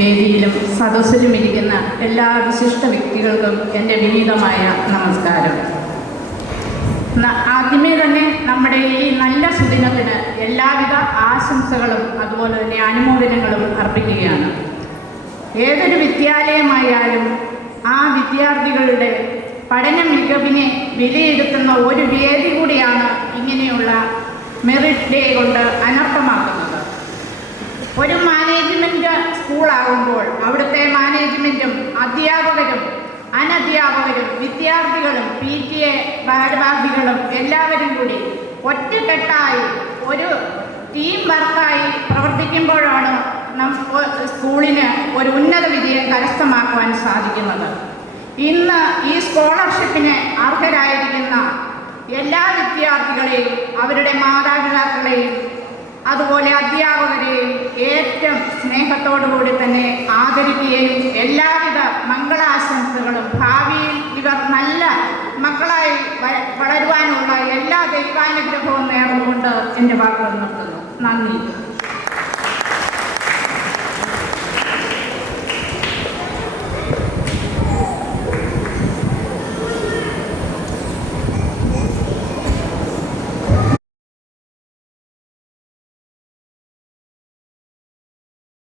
വേദിയിലും സദസ്സിലും ഇരിക്കുന്ന എല്ലാ വിശിഷ്ട വ്യക്തികൾക്കും എൻ്റെ വിനീതമായ നമസ്കാരം. ആദ്യമേ തന്നെ നമ്മുടെ ഈ നല്ല സുദിനത്തിന് എല്ലാവിധ ആശംസകളും അതുപോലെ തന്നെ അനുമോദനങ്ങളും അർപ്പിക്കുകയാണ്. ഏതൊരു വിദ്യാലയമായാലും ആ വിദ്യാർത്ഥികളുടെ പഠന മികവിനെ വിലയിരുത്തുന്ന ഒരു വേദി കൂടിയാണ് ഇങ്ങനെയുള്ള മെറിറ്റ് ഡേ കൊണ്ട് അനർത്ഥമാക്കുന്നത്. ഒരു മാനേജ്മെൻറ്റ് സ്കൂളാകുമ്പോൾ അവിടുത്തെ മാനേജ്മെൻറ്റും അധ്യാപകരും അനധ്യാപകരും വിദ്യാർത്ഥികളും PTA ഭാരവാഹികളും എല്ലാവരും കൂടി ഒറ്റക്കെട്ടായി ഒരു ടീം വർക്കായി പ്രവർത്തിക്കുമ്പോഴാണ് സ്കൂളിന് ഒരു ഉന്നത വിജയം കരസ്ഥമാക്കുവാൻ സാധിക്കുന്നത്. ഇന്ന് ഈ സ്കോളർഷിപ്പിന് അർഹരായിരിക്കുന്ന എല്ലാ വിദ്യാർത്ഥികളെയും അവരുടെ മാതാപിതാക്കളെയും അതുപോലെ അധ്യാപകരെയും ഏറ്റവും സ്നേഹത്തോടുകൂടി തന്നെ ആദരിക്കുകയും എല്ലാവിധ മംഗളാശംസകളും ഭാവിയിൽ ഇവർ നല്ല മക്കളായി വളരുവാനുള്ള എല്ലാ ദൈവാനുഗ്രഹവും നേർന്നുകൊണ്ട് എൻ്റെ വാക്കുകൾ നിർത്തുന്നു. നന്ദി.